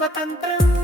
స్వతంత్రం